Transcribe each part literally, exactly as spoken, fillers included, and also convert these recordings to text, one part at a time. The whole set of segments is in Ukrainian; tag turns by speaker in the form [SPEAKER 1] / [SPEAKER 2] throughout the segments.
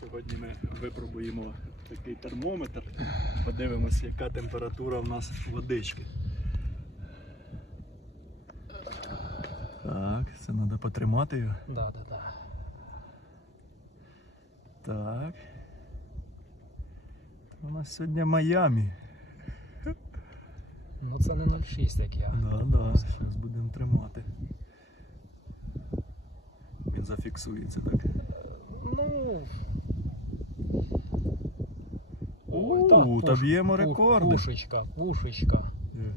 [SPEAKER 1] Сьогодні ми випробуємо такий термометр, подивимось, яка температура в нас водички. Так, це треба потримати його.
[SPEAKER 2] Да, да, да.
[SPEAKER 1] Так. У нас сьогодні Майамі.
[SPEAKER 2] Ну це не нуль шість, як я.
[SPEAKER 1] Да, да, зараз будемо тримати. Він зафіксується так.
[SPEAKER 2] Ну.
[SPEAKER 1] У, та б'ємо рекорди.
[SPEAKER 2] Пушечка, пушечка.
[SPEAKER 1] Є.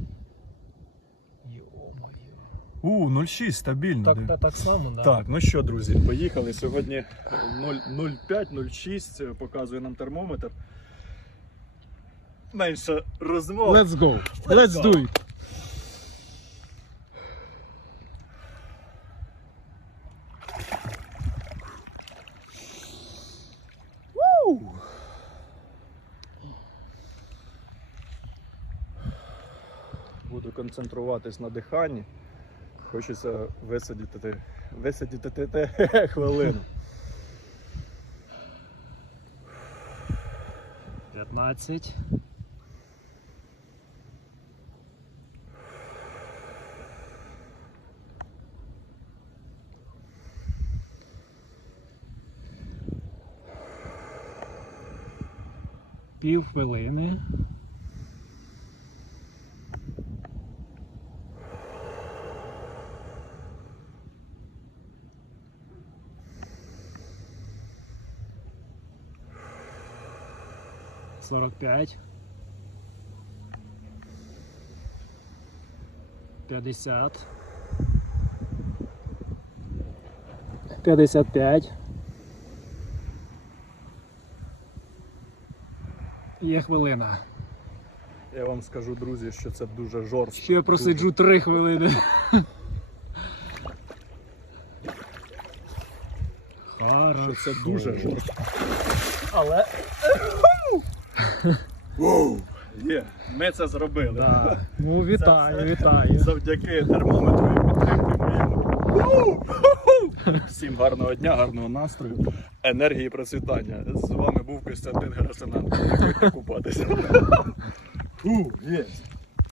[SPEAKER 2] Йо-моє.
[SPEAKER 1] У, нуль шість, стабільно.
[SPEAKER 2] Так,
[SPEAKER 1] диви.
[SPEAKER 2] так, так само, да.
[SPEAKER 1] Так, ну що, друзі, поїхали. Сьогодні нуль п'ять нуль шість показує нам термометр. Менше розмов.
[SPEAKER 2] Let's go.
[SPEAKER 1] Let's do
[SPEAKER 2] it.
[SPEAKER 1] Буду концентруватись на диханні. Хочеться висидіти, висидіти хвилину.
[SPEAKER 2] п'ятнадцять. Пів хвилини. сорок п'ять. п'ятдесят. п'ятдесят п'ять. Є хвилина.
[SPEAKER 1] Я вам скажу, друзі, що це дуже жорстко.
[SPEAKER 2] Ще я просиджу три хвилини. Хорошо.
[SPEAKER 1] Що це дуже жорстко. Але... Є, ми це зробили.
[SPEAKER 2] Да. Ну, вітаю,
[SPEAKER 1] Це-
[SPEAKER 2] вітаю.
[SPEAKER 1] Завдяки термометру і підтримки моєму. Всім гарного дня, гарного настрою, енергії і процвітання. З вами був Костянтин Герасименко. Приходьте купатися. Фу, є.